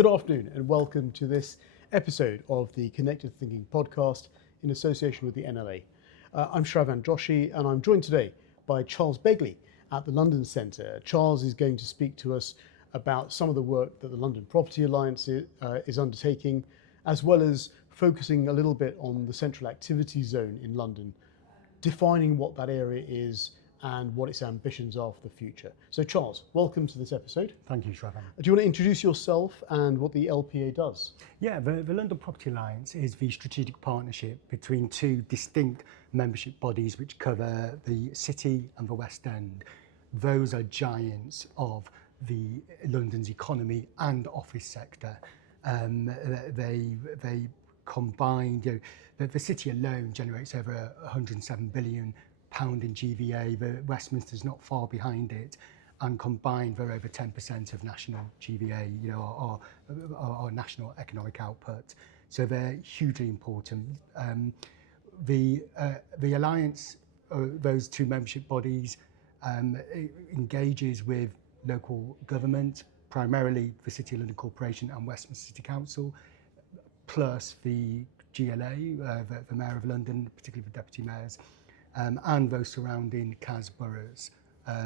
Good afternoon and welcome to this episode of the Connected Thinking podcast in association with the NLA. I'm Shravan Joshi and I'm joined today by Charles Begley at the London Centre. Charles is going to speak to us about some of the work that the London Property Alliance is undertaking, as well as focusing a little bit on the Central Activity Zone in London, defining what that area is and what its ambitions are for the future. So Charles, welcome to this episode. Thank you, Shravan. Do you want to introduce yourself and what the LPA does? Yeah, the London Property Alliance is the strategic partnership between two distinct membership bodies which cover the City and the West End. Those are giants of the London's economy and office sector. They combined, the City alone generates over £107 billion in GVA. The Westminster's not far behind it, and combined they're over 10% of national GVA, our national economic output. So they're hugely important. The alliance, those two membership bodies, engages with local government, primarily the City of London Corporation and Westminster City Council, plus the GLA, the Mayor of London, particularly the deputy mayors, and those surrounding CAS boroughs.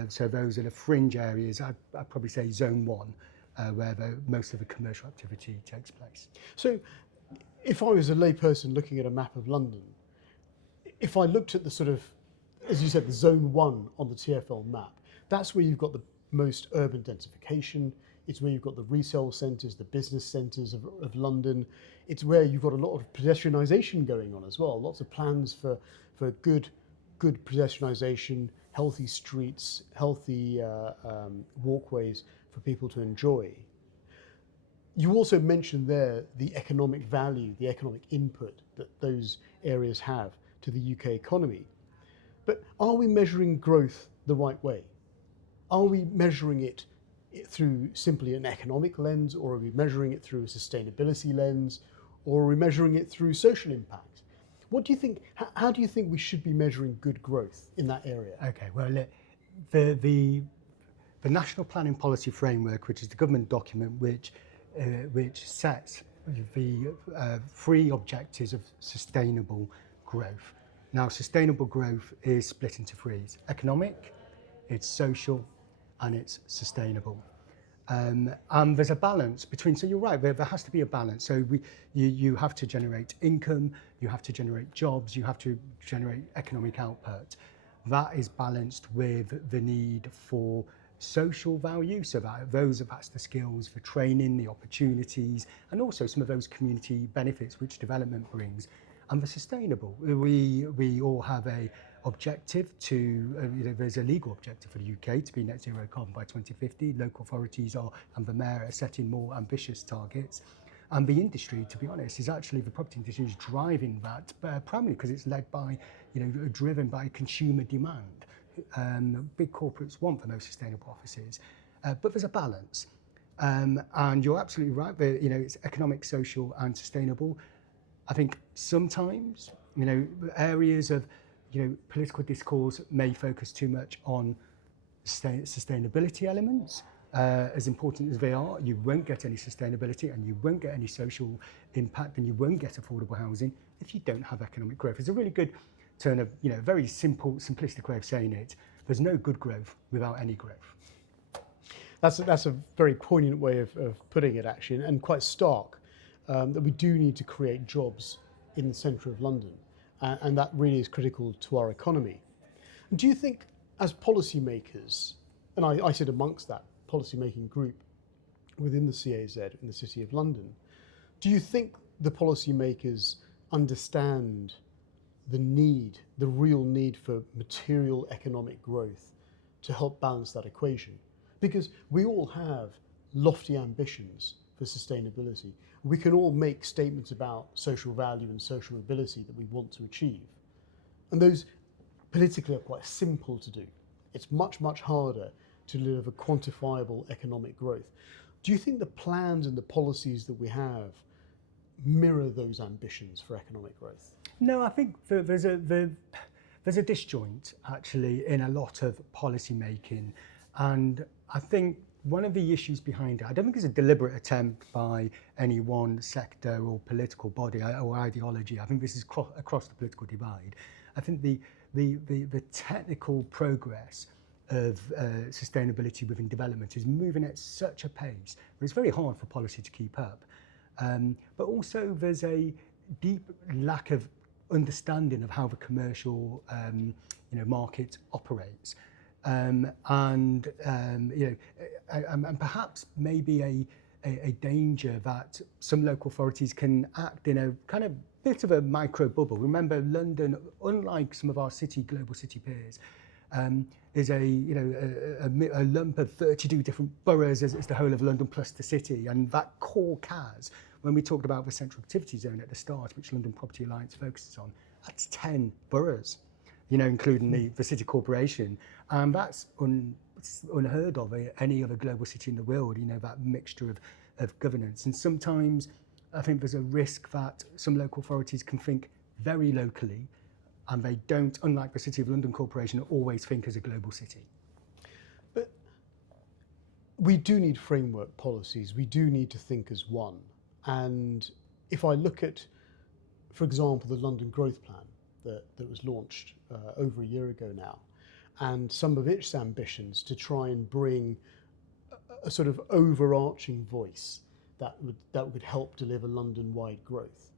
So those are the fringe areas, I'd probably say Zone 1, where most of the commercial activity takes place. So if I was a layperson looking at a map of London, if I looked at the sort of, as you said, the Zone 1 on the TfL map, that's where you've got the most urban densification, it's where you've got the resale centres, the business centres of London, it's where you've got a lot of pedestrianisation going on as well, lots of plans for good pedestrianisation, healthy streets, healthy walkways for people to enjoy. You also mentioned there the economic value, the economic input that those areas have to the UK economy. But are we measuring growth the right way? Are we measuring it through simply an economic lens, or are we measuring it through a sustainability lens, or are we measuring it through social impact? What do you think? How do you think we should be measuring good growth in that area? Okay, well, the National Planning Policy Framework, which is the government document which sets the three objectives of sustainable growth. Now, sustainable growth is split into three: it's economic, it's social, and it's sustainable. And there's a balance between, so you're right, there has to be a balance. So you have to generate income, you have to generate jobs, you have to generate economic output. That is balanced with the need for social value, so that's the skills, for training, the opportunities, and also some of those community benefits which development brings. And the sustainable, we all have a objective to, there's a legal objective for the UK to be net zero carbon by 2050. Local authorities and the mayor are setting more ambitious targets. And the industry, to be honest, is actually, the property industry is driving that, primarily because it's led by, driven by consumer demand. Big corporates want the most sustainable offices, but there's a balance. And you're absolutely right, it's economic, social and sustainable. I think sometimes, areas of, political discourse may focus too much on sustainability elements. As important as they are, you won't get any sustainability and you won't get any social impact and you won't get affordable housing if you don't have economic growth. It's a really good turn of, very simple, simplistic way of saying it. There's no good growth without any growth. That's a very poignant way of putting it, actually, and quite stark, that we do need to create jobs in the centre of London. And that really is critical to our economy. And do you think, as policymakers, and I sit amongst that policymaking group within the CAZ in the City of London, do you think the policymakers understand the real need for material economic growth to help balance that equation? Because we all have lofty ambitions for sustainability. We can all make statements about social value and social mobility that we want to achieve. And those politically are quite simple to do. It's much, much harder to deliver quantifiable economic growth. Do you think the plans and the policies that we have mirror those ambitions for economic growth? No, I think there's a disjoint actually in a lot of policy making, and I think one of the issues behind it, I don't think it's a deliberate attempt by any one sector or political body or ideology. I think this is across the political divide. I think the technical progress of sustainability within development is moving at such a pace where it's very hard for policy to keep up. But also there's a deep lack of understanding of how the commercial market operates. And perhaps maybe a danger that some local authorities can act in a kind of bit of a micro bubble. Remember, London, unlike some of our global city peers, is a lump of 32 different boroughs as the whole of London plus the city, and that core CAS, when we talked about the central activity zone at the start, which London Property Alliance focuses on, that's 10 boroughs, including the city corporation, and that's unheard of in any other global city in the world. That mixture of governance, and sometimes I think there's a risk that some local authorities can think very locally, and they don't, unlike the City of London Corporation, always think as a global city. But we do need framework policies. We do need to think as one. And if I look at, for example, the London Growth Plan that was launched over a year ago now, and some of its ambitions to try and bring a sort of overarching voice that would help deliver London-wide growth.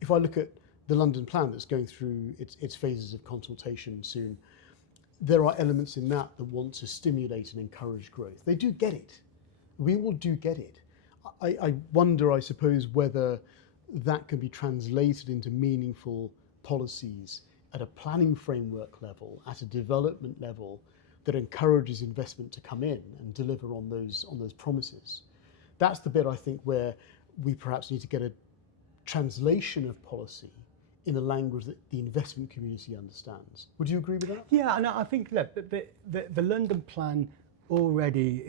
If I look at the London Plan that's going through its phases of consultation soon, there are elements in that want to stimulate and encourage growth. They do get it. We all do get it. I wonder, I suppose, whether that can be translated into meaningful policies at a planning framework level, at a development level, that encourages investment to come in and deliver on those promises. That's the bit, I think, where we perhaps need to get a translation of policy in a language that the investment community understands. Would you agree with that? Yeah, and I think that the London Plan already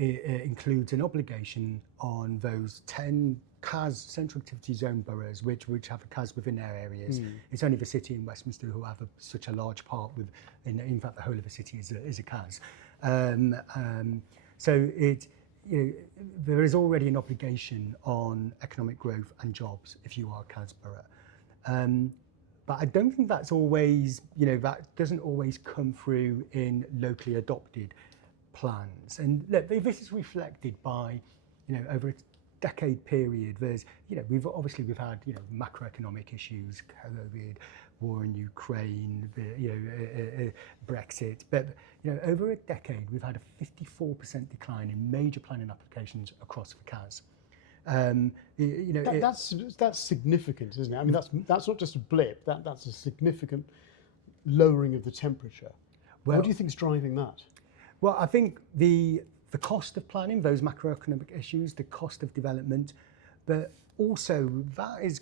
includes an obligation on those 10 CAS, Central Activity Zone boroughs, which have a CAS within their areas. It's only the city in Westminster who have such a large part with, in fact, the whole of the city is a CAS. So there is already an obligation on economic growth and jobs if you are a CAS borough. But I don't think that's always, that doesn't always come through in locally adopted plans. And look, this is reflected by, over a decade period, there's, we've had, macroeconomic issues, COVID, war in Ukraine, Brexit, but, over a decade, we've had a 54% decline in major planning applications across the CAS. That's significant, isn't it? I mean, that's not just a blip. That's a significant lowering of the temperature. Well, what do you think is driving that? Well, I think the cost of planning, those macroeconomic issues, the cost of development, but also that is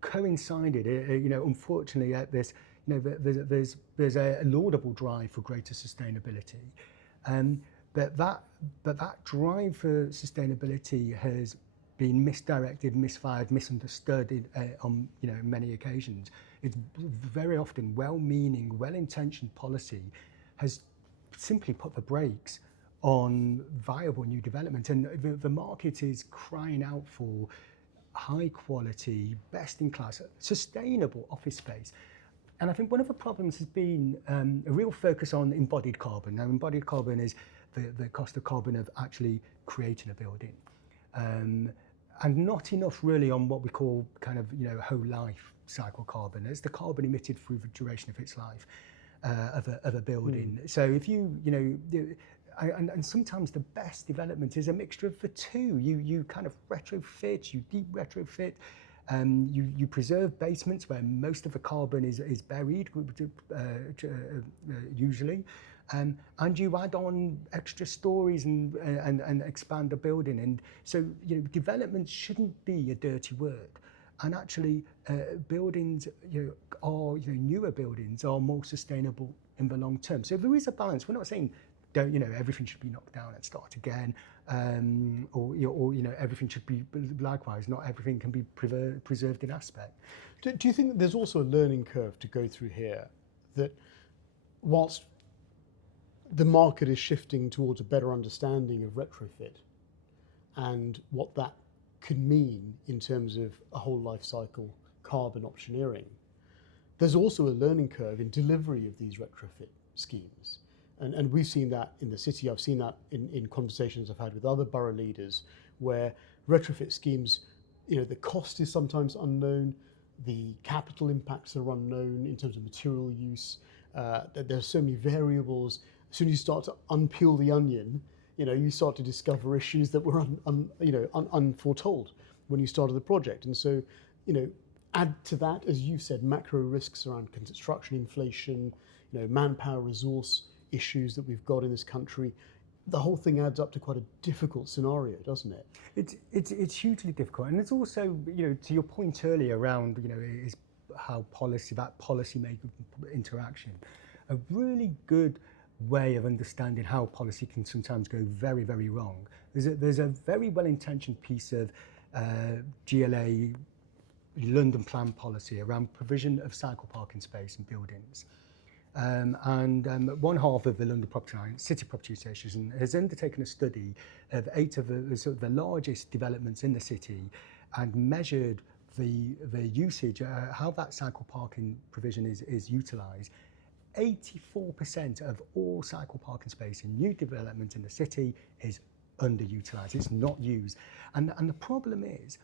coincided. Unfortunately, at this, there's a laudable drive for greater sustainability, but that drive for sustainability has been misdirected, misfired, misunderstood on many occasions. It's very often well-meaning, well-intentioned policy has simply put the brakes on viable new development, and the market is crying out for high quality, best-in-class, sustainable office space. And I think one of the problems has been a real focus on embodied carbon. Now, embodied carbon is the cost of carbon of actually creating a building. And not enough really on what we call kind of, whole life cycle carbon. It's the carbon emitted through the duration of its life of a building. So if and sometimes the best development is a mixture of the two. You kind of retrofit, you deep retrofit, you preserve basements where most of the carbon is buried, usually. And you add on extra stories and expand the building, and so development shouldn't be a dirty word. And actually, buildings are newer buildings are more sustainable in the long term. So there is a balance. We're not saying everything should be knocked down and start again, or everything should be likewise. Not everything can be preserved in aspect. Do you think that there's also a learning curve to go through here, that whilst the market is shifting towards a better understanding of retrofit and what that can mean in terms of a whole life cycle carbon optioneering. There's also a learning curve in delivery of these retrofit schemes. And we've seen that in the city. I've seen that in conversations I've had with other borough leaders where retrofit schemes, the cost is sometimes unknown, the capital impacts are unknown in terms of material use. There's so many variables. As soon as you start to unpeel the onion, you start to discover issues that were unforetold when you started the project. And so, add to that, as you said, macro risks around construction inflation, manpower resource issues that we've got in this country. The whole thing adds up to quite a difficult scenario, doesn't it? It's hugely difficult, and it's also, to your point earlier around, is how policy-maker interaction, a really good way of understanding how policy can sometimes go very, very wrong. There's a very well-intentioned piece of GLA London plan policy around provision of cycle parking space in buildings. One half of the London Property Line, City Property Association, has undertaken a study of 8 of the largest developments in the city and measured the usage, how that cycle parking provision is utilised. 84% of all cycle parking space in new development in the city is underutilised. It's not used, and the problem is.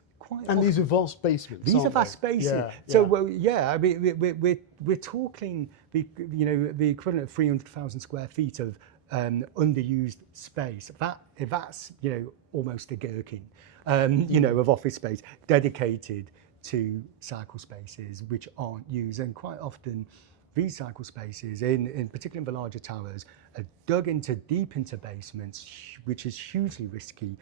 And these are vast basements. These are vast spaces. Yeah, so, I mean, we're talking the equivalent of 300,000 square feet of underused space. That's almost a gherkin, of office space dedicated to cycle spaces which aren't used, and quite often these cycle spaces, in particular in the larger towers, are dug deep into basements, which is hugely risky,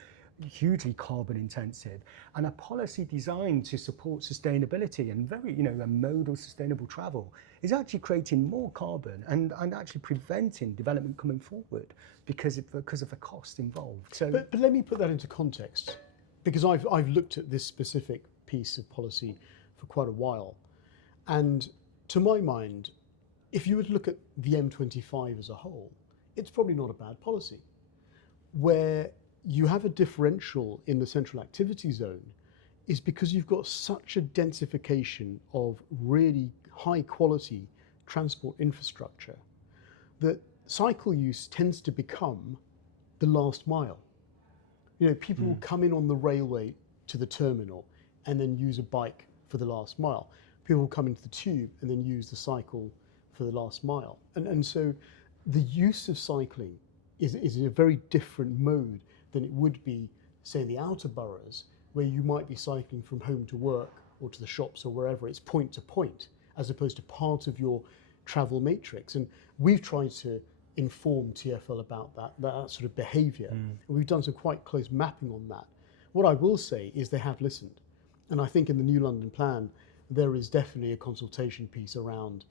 hugely carbon intensive, and a policy designed to support sustainability and very, a modal sustainable travel is actually creating more carbon and actually preventing development coming forward because of the cost involved. So, but let me put that into context, because I've looked at this specific piece of policy for quite a while, and to my mind, if you would look at the M25 as a whole, it's probably not a bad policy. Where you have a differential in the central activity zone is because you've got such a densification of really high quality transport infrastructure that cycle use tends to become the last mile. People will come in on the railway to the terminal and then use a bike for the last mile. People will come into the tube and then use the cycle for the last mile. And so the use of cycling is a very different mode than it would be, say, in the outer boroughs, where you might be cycling from home to work or to the shops or wherever. It's point to point, as opposed to part of your travel matrix. And we've tried to inform TfL about that sort of behaviour. And we've done some quite close mapping on that. What I will say is they have listened. And I think in the new London plan, there is definitely a consultation piece around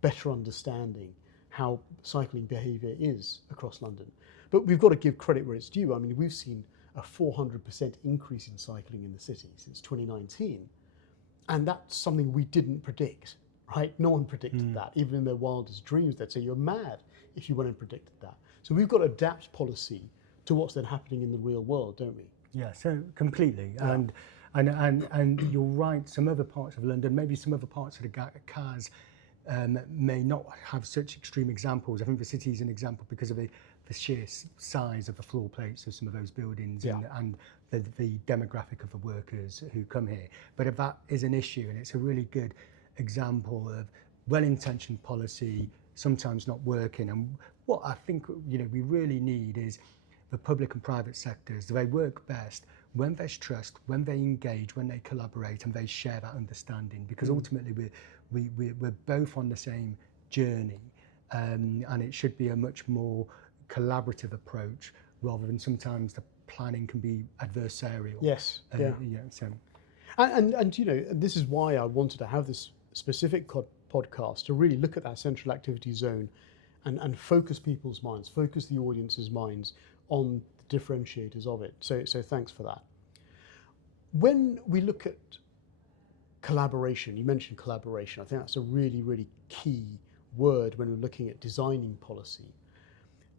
better understanding how cycling behaviour is across London. But we've got to give credit where it's due. I mean, we've seen a 400% increase in cycling in the city since 2019. And that's something we didn't predict, right? No one predicted that. Even in their wildest dreams, they'd say you're mad if you went and predicted that. So we've got to adapt policy to what's then happening in the real world, don't we? Yeah, so completely. Yeah. And you're right, some other parts of London, maybe some other parts of the CAS may not have such extreme examples. I think the city is an example because of the sheer size of the floor plates of some of those buildings and the demographic of the workers who come here. But if that is an issue, and it's a really good example of well-intentioned policy sometimes not working. And what I think we really need is the public and private sectors. They work best when there's trust, when they engage, when they collaborate, and they share that understanding. Because ultimately we're both on the same journey, and it should be a much more collaborative approach rather than sometimes the planning can be adversarial. Yes. And this is why I wanted to have this specific podcast to really look at that central activity zone and focus people's minds, focus the audience's minds on the differentiators of it. So thanks for that. When we look at collaboration, you mentioned collaboration. I think that's a really, really key word when we're looking at designing policy.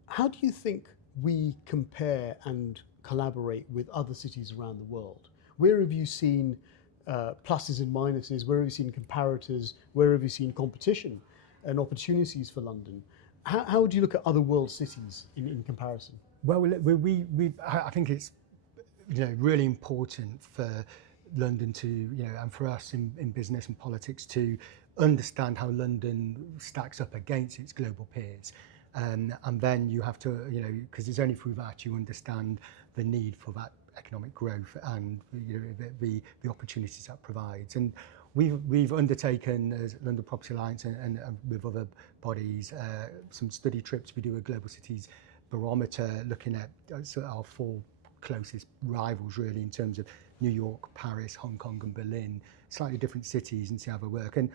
How do you think we compare and collaborate with other cities around the world? Where have you seen pluses and minuses? Where have you seen comparators? Where have you seen competition and opportunities for London? How would you look at other world cities in comparison? Well, I think it's really important for London to, and for us in business and politics to understand how London stacks up against its global peers. And then you have to, because it's only through that you understand the need for that economic growth and the opportunities that provides. And we've undertaken as London Property Alliance and with other bodies some study trips. We do a Global Cities Barometer looking at our 4 closest rivals really in terms of New York, Paris, Hong Kong and Berlin, slightly different cities, and see how they work. And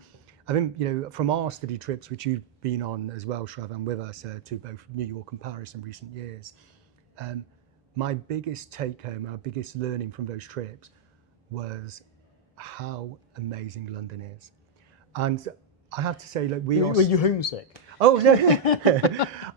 I think, from our study trips, which you've been on as well, Shravan, with us to both New York and Paris in recent years, my biggest take home, our biggest learning from those trips was how amazing London is. And I have to say, Were you homesick? Oh no!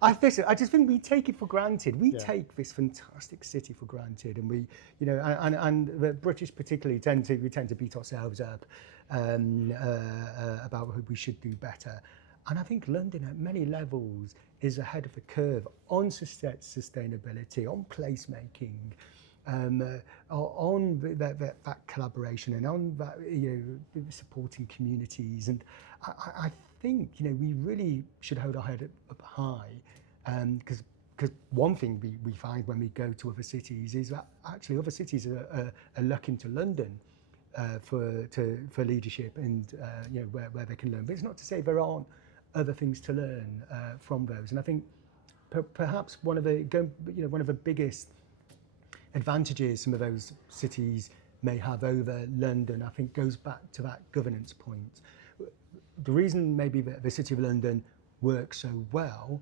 I just think we take it for granted. We take this fantastic city for granted, and we, and the British particularly tend to beat ourselves up about what we should do better. And I think London, at many levels, is ahead of the curve on sustainability, on placemaking, on that collaboration, and on that supporting communities. And I think we really should hold our head up high, because one thing we find when we go to other cities is that actually other cities are looking to London for leadership and where they can learn. But it's not to say there aren't other things to learn from those. And I think perhaps one of the biggest advantages some of those cities may have over London, I think, goes back to that governance point. The reason maybe the City of London works so well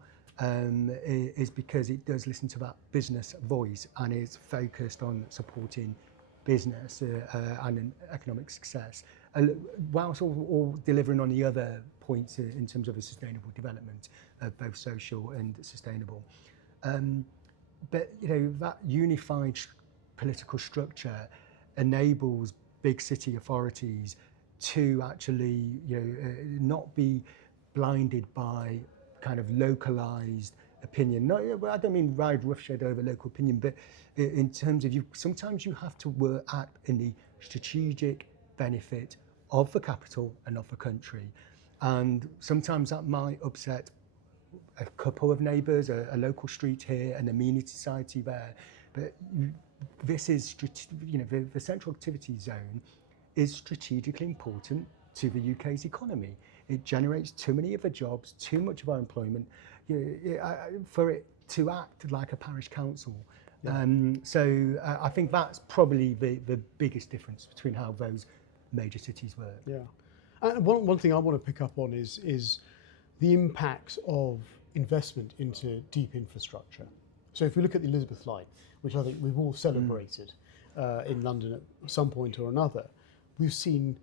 is because it does listen to that business voice and is focused on supporting business and economic success, whilst all delivering on the other points in terms of a sustainable development, both social and sustainable. But that unified political structure enables big city authorities to actually not be blinded by kind of localized opinion. No, I don't mean ride roughshod over local opinion, but in terms of sometimes you have to act in the strategic benefit of the capital and of the country. And sometimes that might upset a couple of neighbours, a local street here, an amenity society there. But this is, the Central Activity Zone is strategically important to the UK's economy. It generates too many of the jobs, too much of our employment, for it to act like a parish council. Yeah. So I think that's probably the biggest difference between how those major cities work. Yeah. And one thing I want to pick up on is the impact of investment into deep infrastructure. So if we look at the Elizabeth Line, which I think we've all celebrated in London at some point or another, we've seen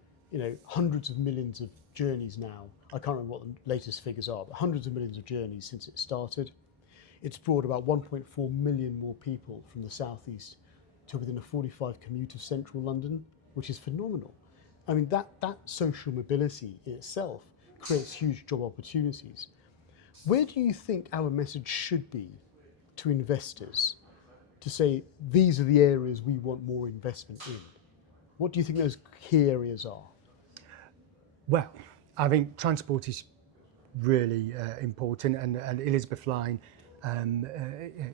hundreds of millions of journeys now. I can't remember what the latest figures are, but hundreds of millions of journeys since it started. It's brought about 1.4 million more people from the southeast to within a 45 commute of central London, which is phenomenal. I mean, that social mobility in itself creates huge job opportunities. Where do you think our message should be to investors to say, these are the areas we want more investment in? What do you think those key areas are? Well, I think transport is really important, and Elizabeth Line,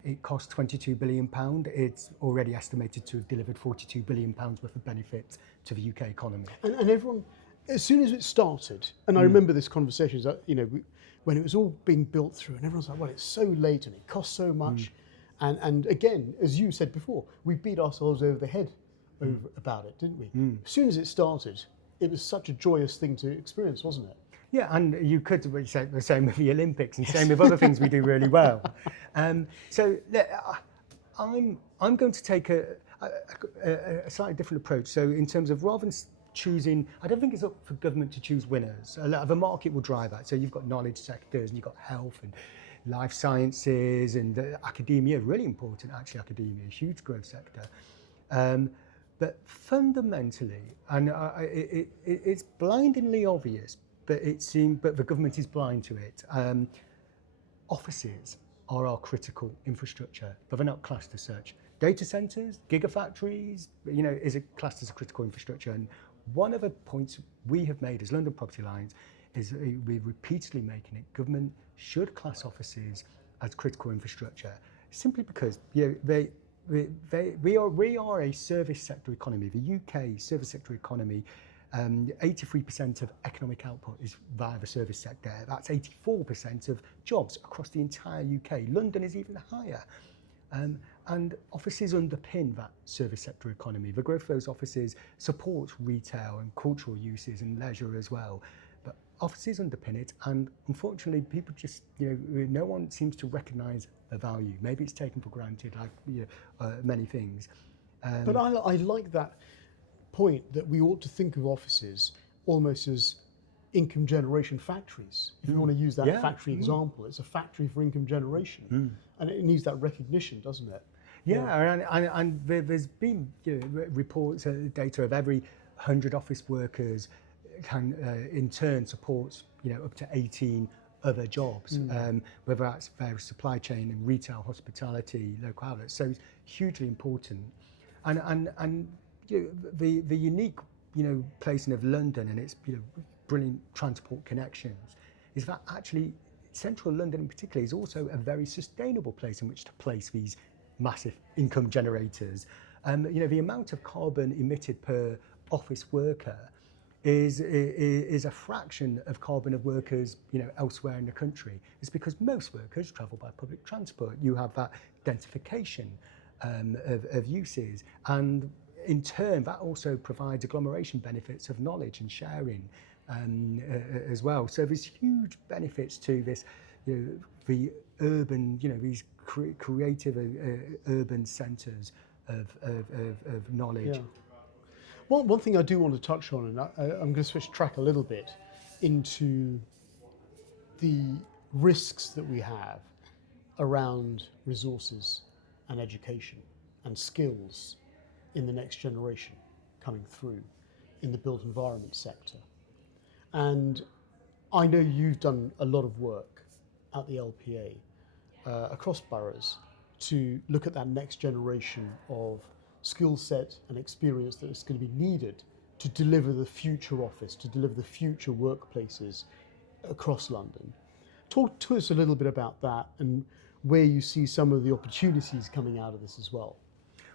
it cost £22 billion. It's already estimated to have delivered £42 billion worth of benefit to the UK economy. And everyone, as soon as it started, and I remember this conversation, when it was all being built through, and everyone's like, well, it's so late and it costs so much. And again, as you said before, we beat ourselves over the head about it, didn't we? As soon as it started, it was such a joyous thing to experience, wasn't it? Yeah, and you could say the same with the Olympics and same with other things we do really well. So I'm going to take a slightly different approach. So in terms of rather than choosing, I don't think it's up for government to choose winners. The market will drive that. So you've got knowledge sectors and you've got health and life sciences and academia, really important actually, academia, huge growth sector. But fundamentally, and it's blindingly obvious, but the government is blind to it. Offices are our critical infrastructure, but they're not classed as such. Data centers, gigafactories, is classed as a critical infrastructure. And one of the points we have made as London Property Alliance is we're repeatedly making it, government should class offices as critical infrastructure, simply because we are a service sector economy. The UK service sector economy, 83% of economic output is via the service sector. That's 84% of jobs across the entire UK. London is even higher. And offices underpin that service sector economy. The growth of those offices supports retail and cultural uses and leisure as well. But offices underpin it, and unfortunately, people just, no one seems to recognise the value. Maybe it's taken for granted, like many things. But I like that point that we ought to think of offices almost as income generation factories. If you want to use that factory example, it's a factory for income generation, and it needs that recognition, doesn't it? And there's been reports, data of every 100 office workers can in turn supports up to 18 other jobs, whether that's various supply chain and retail, hospitality, local outlets. So it's hugely important, and the unique placing of London and its brilliant transport connections is that actually central London in particular is also a very sustainable place in which to place these massive income generators. The amount of carbon emitted per office worker is a fraction of carbon of workers elsewhere in the country. It's because most workers travel by public transport. You have that densification of uses, and in turn that also provides agglomeration benefits of knowledge and sharing as well. So there's huge benefits to this, the urban, these creative urban centres of knowledge. Yeah. One thing I do want to touch on, and I'm going to switch track a little bit into the risks that we have around resources and education and skills in the next generation coming through in the built environment sector. And I know you've done a lot of work at the LPA across boroughs to look at that next generation of skill set and experience that is going to be needed to deliver the future office, to deliver the future workplaces across London. Talk to us a little bit about that and where you see some of the opportunities coming out of this as well.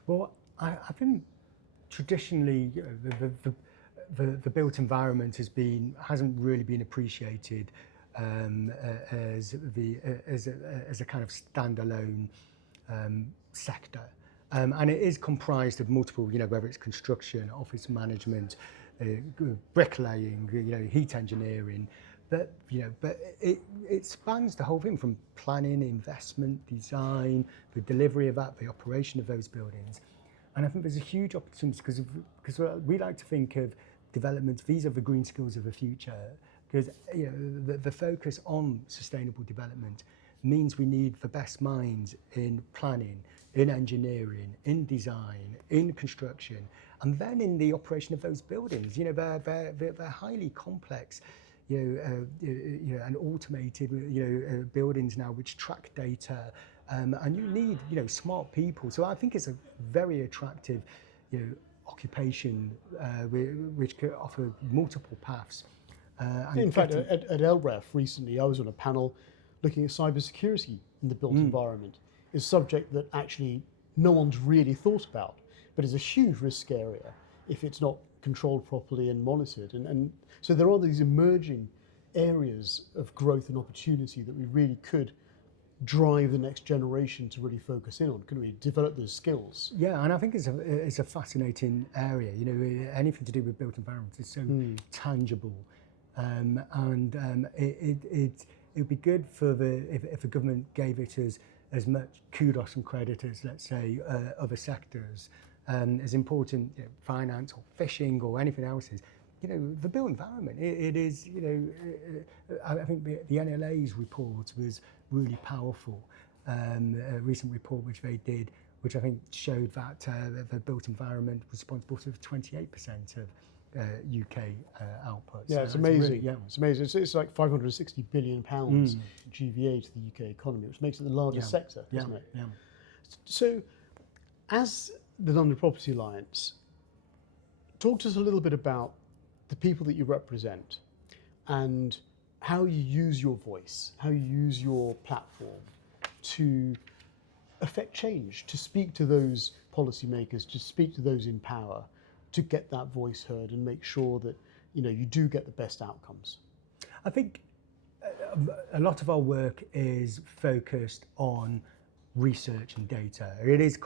Well, I think traditionally the built environment hasn't really been appreciated as a kind of standalone sector, and it is comprised of multiple, whether it's construction, office management, bricklaying, heat engineering, but it spans the whole thing from planning, investment, design, the delivery of that, the operation of those buildings. And I think there's a huge opportunity because we like to think of development, these are the green skills of the future, because the focus on sustainable development means we need the best minds in planning, in engineering, in design, in construction, and then in the operation of those buildings. They're highly complex, and automated, buildings now which track data, and you need, smart people. So I think it's a very attractive, occupation which could offer multiple paths. In fact, at LREF recently, I was on a panel looking at cybersecurity in the built environment. It's a subject that actually no one's really thought about, but is a huge risk area if it's not controlled properly and monitored. And so there are these emerging areas of growth and opportunity that we really could drive the next generation to really focus in on. Can we develop those skills? Yeah, and I think it's a fascinating area. Anything to do with built environments is so tangible, and it would be good for if the government gave it as much kudos and credit as, let's say, other sectors, as important, finance or fishing or anything else is. The built environment, it is, I think the NLA's report was really powerful. A recent report which they did, which I think showed that the built environment was responsible for 28% of UK output. Yeah, So it's that's amazing. Really, It's amazing. It's like 560 billion pounds GVA to the UK economy, which makes it the largest sector, doesn't it? Yeah. So, as the London Property Alliance, talk to us a little bit about the people that you represent and how you use your voice, how you use your platform to affect change, to speak to those policymakers, to speak to those in power, to get that voice heard and make sure that you do get the best outcomes. I think a lot of our work is focused on research and data. It is,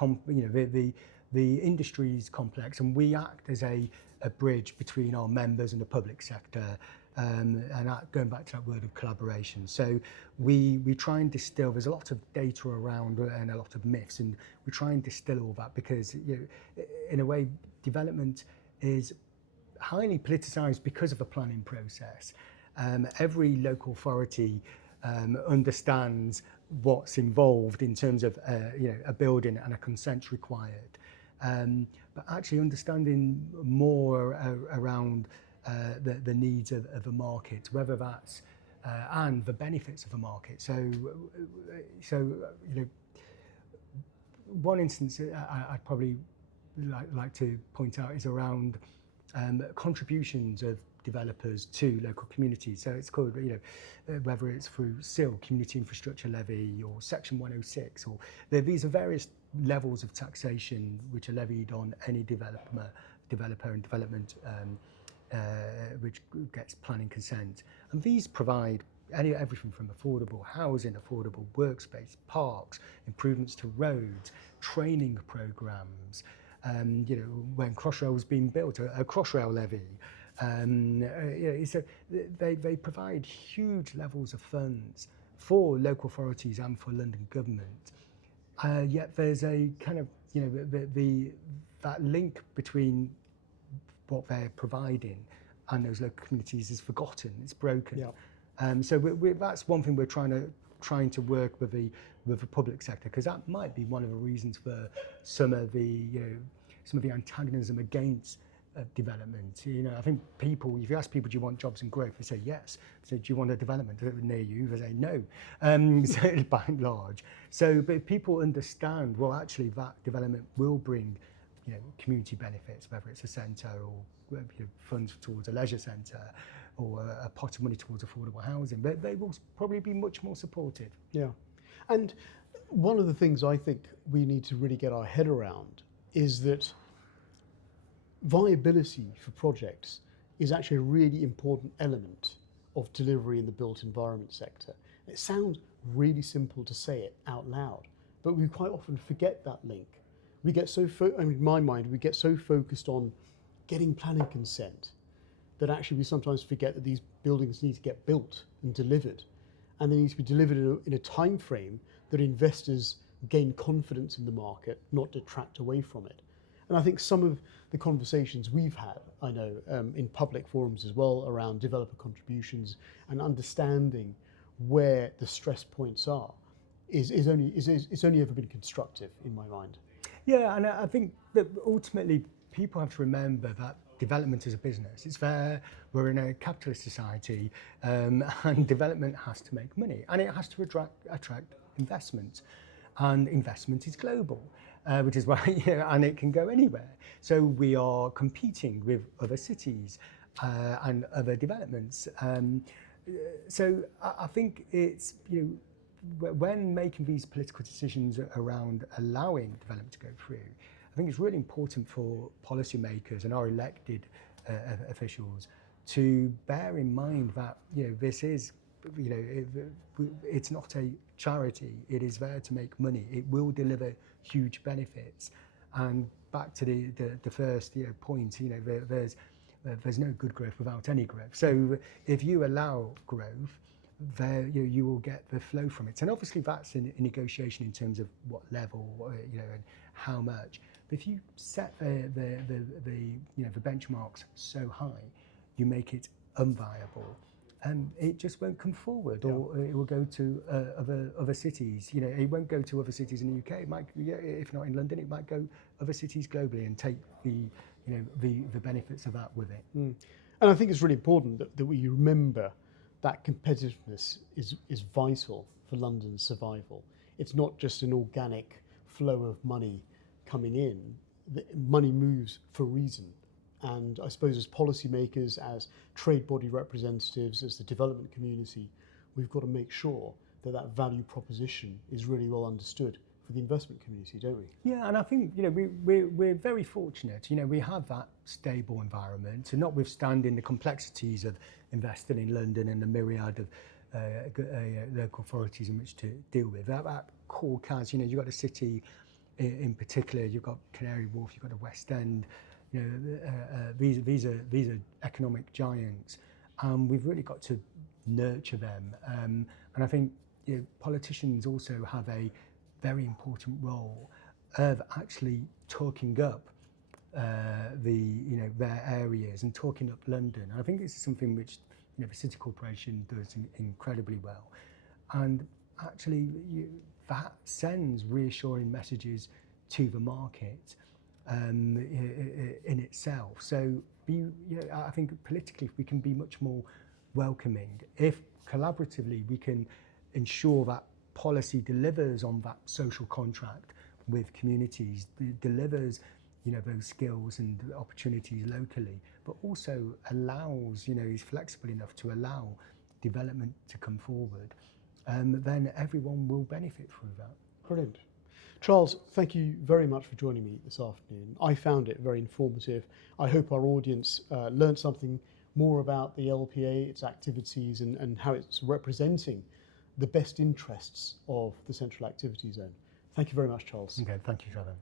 the industry is complex, and we act as a bridge between our members and the public sector. And going back to that word of collaboration. So we try and distill, there's a lot of data around and a lot of myths, and we try and distill all that because in a way development is highly politicized because of the planning process. Every local authority understands what's involved in terms of a building and a consent required. But actually understanding more around the needs of a market, whether that's and the benefits of a market. So one instance I'd probably like to point out is around contributions of developers to local communities. So it's called, whether it's through CIL, Community Infrastructure Levy, or Section 106, or these are various levels of taxation which are levied on any developer and development which gets planning consent. And these provide everything from affordable housing, affordable workspace, parks, improvements to roads, training programs, when Crossrail was being built, a Crossrail levy. So they provide huge levels of funds for local authorities and for London government. Yet there's a kind of, that link between what they're providing and those local communities is forgotten, it's broken. Yeah. So that's one thing we're trying to work with the public sector, because that might be one of the reasons for some of the antagonism against development. I think people, if you ask people, do you want jobs and growth, they say yes. So do you want a development near you? They say no. So by and large. So, but if people understand, well, actually that development will bring, community benefits, whether it's a centre or funds towards a leisure centre or a pot of money towards affordable housing, but they will probably be much more supportive. Yeah. And one of the things I think we need to really get our head around is that viability for projects is actually a really important element of delivery in the built environment sector. It sounds really simple to say it out loud, but we quite often forget that link. We get so, in my mind, we get so focused on getting planning consent that actually we sometimes forget that these buildings need to get built and delivered, and they need to be delivered in a time frame that investors gain confidence in the market, not detract away from it. And I think some of the conversations we've had, I know, in public forums as well, around developer contributions and understanding where the stress points are, it's only ever been constructive in my mind. Yeah, and I think that ultimately people have to remember that development is a business. It's fair, we're in a capitalist society, and development has to make money, and it has to attract investment. And investment is global, which is why, and it can go anywhere. So we are competing with other cities and other developments. So I think it's, when making these political decisions around allowing development to go through, I think it's really important for policymakers and our elected officials to bear in mind that this is, it's not a charity. It is there to make money. It will deliver huge benefits. And back to the first point, there's no good growth without any growth. So if you allow growth, there you will get the flow from it. And obviously that's a negotiation in terms of what level, and how much. But if you set the benchmarks so high, you make it unviable. it just won't come forward, or it will go to other cities. You know, it won't go to other cities in the UK. It might, if not in London, it might go other cities globally and take the benefits of that with it. And I think it's really important that we remember that competitiveness is vital for London's survival. It's not just an organic flow of money coming in. The money moves for a reason. And I suppose as policymakers, as trade body representatives, as the development community, we've got to make sure that that value proposition is really well understood for the investment community, don't we? Yeah, and I think, you know, we're very fortunate. You know, we have that stable environment, and notwithstanding the complexities of investing in London and the myriad of local authorities in which to deal with. That core CAS, you know, you've got a city in particular, you've got Canary Wharf, you've got the West End. You know, these are economic giants, and we've really got to nurture them. And I think, you know, politicians also have a very important role of actually talking up their areas and talking up London. And I think this is something which, you know, the City Corporation does incredibly well, and actually that sends reassuring messages to the market. In itself. So I think politically we can be much more welcoming if collaboratively we can ensure that policy delivers on that social contract with communities, delivers, you know, those skills and opportunities locally, but also allows, you know, is flexible enough to allow development to come forward. Then everyone will benefit through that. Brilliant. Charles, thank you very much for joining me this afternoon. I found it very informative. I hope our audience learned something more about the LPA, its activities, and how it's representing the best interests of the Central Activity Zone. Thank you very much, Charles. Okay, thank you, Trevor.